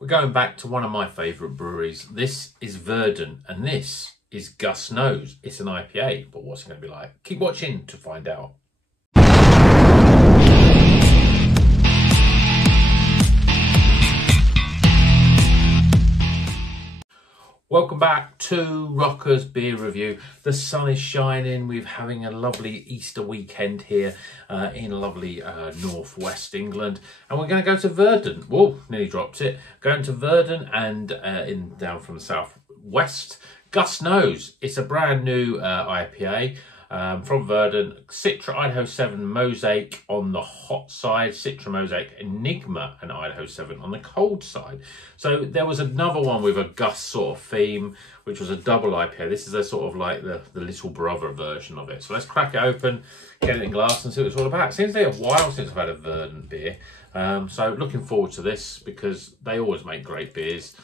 We're going back to one of my favourite breweries. This is Verdant, and this is Gus Knows. It's an IPA, but what's it going to be like? Keep watching to find out. Welcome back to Rocker's Beer Review. The sun is shining. We're having a lovely Easter weekend here in lovely northwest England. And we're going to go to Verdant. Whoa, nearly dropped it. Going to Verdant and down from the southwest. Gus Knows. It's a brand new IPA. From Verdant, Citra Idaho 7 Mosaic on the hot side, Citra Mosaic Enigma and Idaho 7 on the cold side. So there was another one with a Gus sort of theme, which was a double IPA. This is a sort of like the little brother version of it. So let's crack it open, get it in glass and see what it's all about. It seems to be a while since I've had a Verdant beer. So looking forward to this because they always make great beers.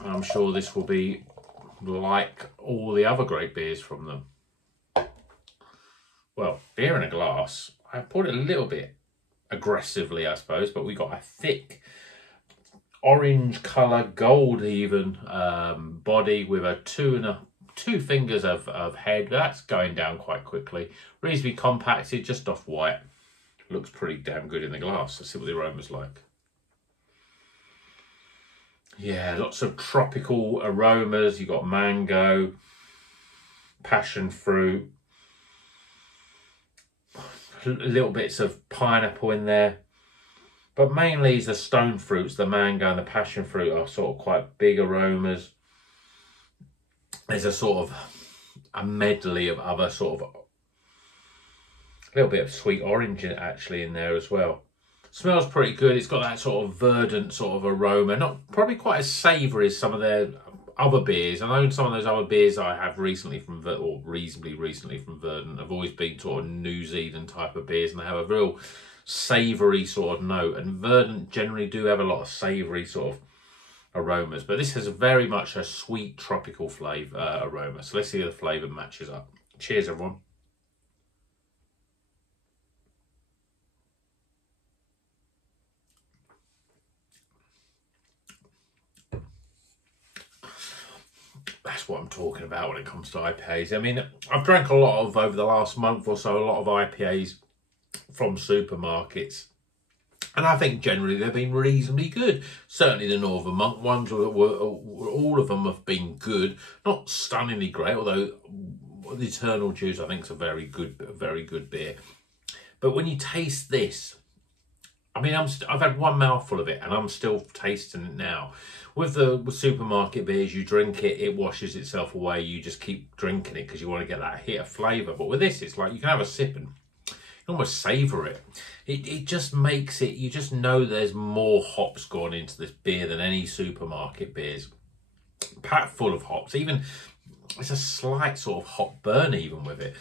I'm sure this will be like all the other great beers from them. Well, beer in a glass. I poured it a little bit aggressively, I suppose, but we got a thick orange colour, gold even body with a two fingers of head. That's going down quite quickly. Reasonably compacted, just off white. Looks pretty damn good in the glass. Let's see what the aroma's like. Yeah, lots of tropical aromas. You've got mango, passion fruit, little bits of pineapple in there, but mainly the stone fruits, the mango and the passion fruit are sort of quite big aromas. There's a sort of a medley of other sort of a little bit of sweet orange actually in there as well. Smells pretty good. It's got that sort of verdant sort of aroma, not probably quite as savoury as some of their other beers. I know some of those other beers I have recently from Verdant, or reasonably recently from Verdant, have always been sort of New Zealand type of beers, and they have a real savoury sort of note. And Verdant generally do have a lot of savoury sort of aromas, but this has very much a sweet tropical flavour aroma. So let's see how the flavour matches up. Cheers, everyone. That's what I'm talking about when it comes to IPAs. I mean, I've drank a lot of, over the last month or so, a lot of IPAs from supermarkets. And I think generally they've been reasonably good. Certainly the Northern Monk ones, all of them have been good. Not stunningly great, although the Eternal Juice I think is a very good beer. But when you taste this, I mean, I've had one mouthful of it and I'm still tasting it now. With supermarket beers, you drink it, it washes itself away. You just keep drinking it because you want to get that hit of flavour. But with this, it's like you can have a sip and you can almost savour it. It just makes it, you just know there's more hops gone into this beer than any supermarket beers. Packed full of hops. Even, it's a slight sort of hop burn even with it.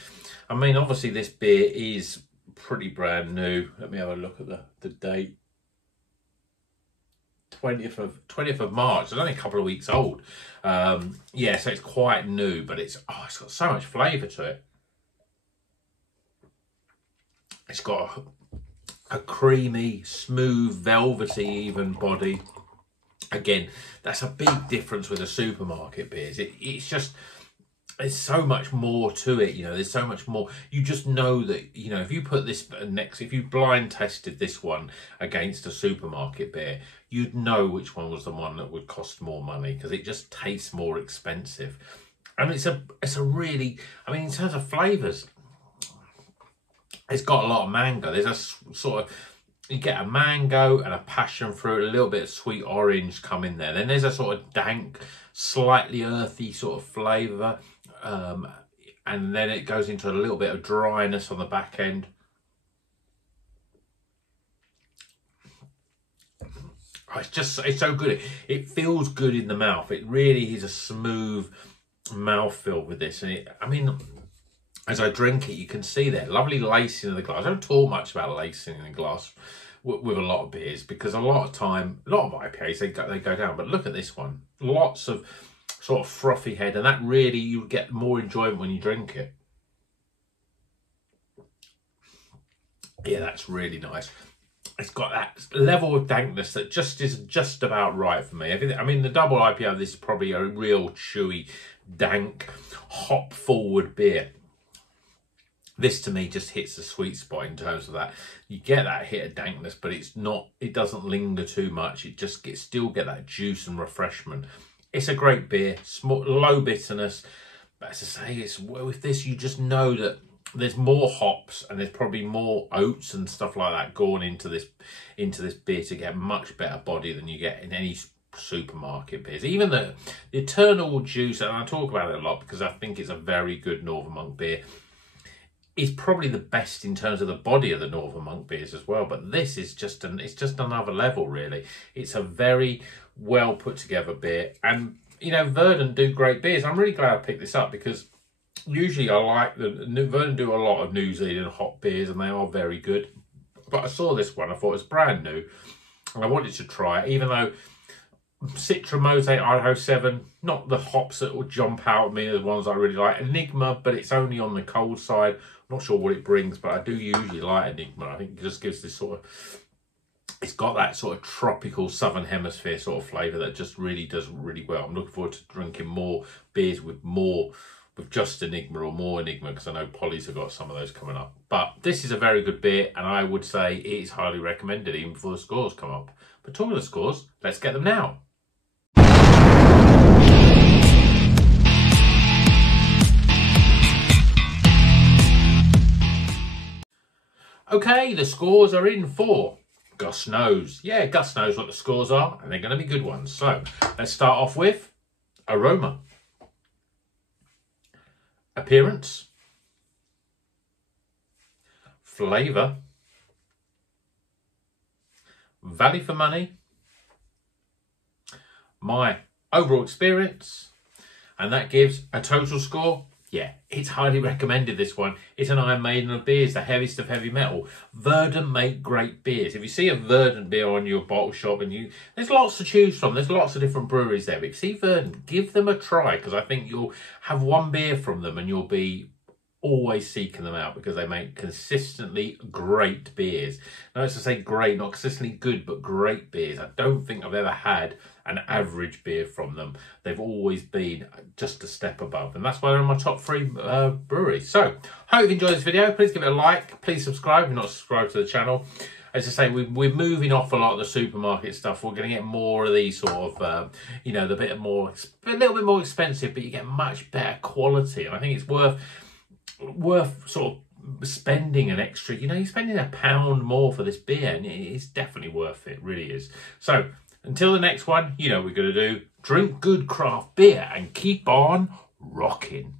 I mean, obviously this beer is pretty brand new. Let me have a look at the date. 20th of March. It's only a couple of weeks old. Yeah, so it's quite new, but it's got so much flavour to it. It's got a creamy, smooth, velvety even body. Again, that's a big difference with the supermarket beers. It's just, there's so much more to it, you know, there's so much more. You just know that, you know, if you put this next, if you blind tested this one against a supermarket beer, you'd know which one was the one that would cost more money because it just tastes more expensive. And it's a really, I mean, in terms of flavours, it's got a lot of mango. There's a sort of, you get a mango and a passion fruit, a little bit of sweet orange come in there. Then there's a sort of dank, slightly earthy sort of flavour. And then it goes into a little bit of dryness on the back end. Oh, it's so good. It feels good in the mouth. It really is a smooth mouthfeel with this. And I mean, as I drink it, you can see there, lovely lacing in the glass. I don't talk much about lacing in the glass with a lot of beers because a lot of IPAs, they go down. But look at this one. Lots of sort of frothy head, and that really, you get more enjoyment when you drink it. Yeah, that's really nice. It's got that level of dankness that just is just about right for me. I mean, the double IPA of this is probably a real chewy, dank, hop-forward beer. This to me just hits the sweet spot in terms of that. You get that hit of dankness, but it's not. It doesn't linger too much. It just still get that juice and refreshment. It's a great beer, small, low bitterness. But as I say, with this you just know that there's more hops and there's probably more oats and stuff like that going into this beer to get much better body than you get in any supermarket beers. Even the Eternal Juice, and I talk about it a lot because I think it's a very good Northern Monk beer, is probably the best in terms of the body of the Northern Monk beers as well. But this is just it's just another level, really. It's a very well put together beer, and you know, Verdant do great beers. I'm really glad I picked this up because usually I like Verdant do a lot of New Zealand hop beers and they are very good. But I saw this one, I thought it was brand new and I wanted to try it, even though Citra, Mosaic, Idaho 7, not the hops that will jump out at me, the ones I really like. Enigma, but it's only on the cold side. I'm not sure what it brings, but I do usually like Enigma. I think it just gives this sort of, it's got that sort of tropical Southern Hemisphere sort of flavour that just really does really well. I'm looking forward to drinking more beers with just Enigma or more Enigma, because I know Polly's have got some of those coming up. But this is a very good beer, and I would say it is highly recommended even before the scores come up. But talking of the scores, let's get them now. Okay, the scores are in for Gus Knows. Yeah, Gus knows what the scores are, and they're going to be good ones. So let's start off with aroma, appearance, flavour, value for money, my overall experience, and that gives a total score. Yeah, it's highly recommended, this one. It's an Iron Maiden of beers, the heaviest of heavy metal. Verdant make great beers. If you see a Verdant beer on your bottle shop, and there's lots to choose from. There's lots of different breweries there. But if you see Verdant, give them a try, because I think you'll have one beer from them and you'll be always seeking them out, because they make consistently great beers. Notice I say great, not consistently good, but great beers. I don't think I've ever had an average beer from them. They've always been just a step above, and that's why they're in my top 3 breweries. So, hope you've enjoyed this video. Please give it a like. Please subscribe if you're not subscribed to the channel. As I say, we're moving off a lot of the supermarket stuff. We're going to get more of these sort of, you know, a little bit more expensive, but you get much better quality. And I think it's worth sort of spending an extra, you know, you're spending £1 more for this beer, and it's definitely worth it. It really is. So, until the next one, you know what we're going to do. Drink good craft beer and keep on rocking.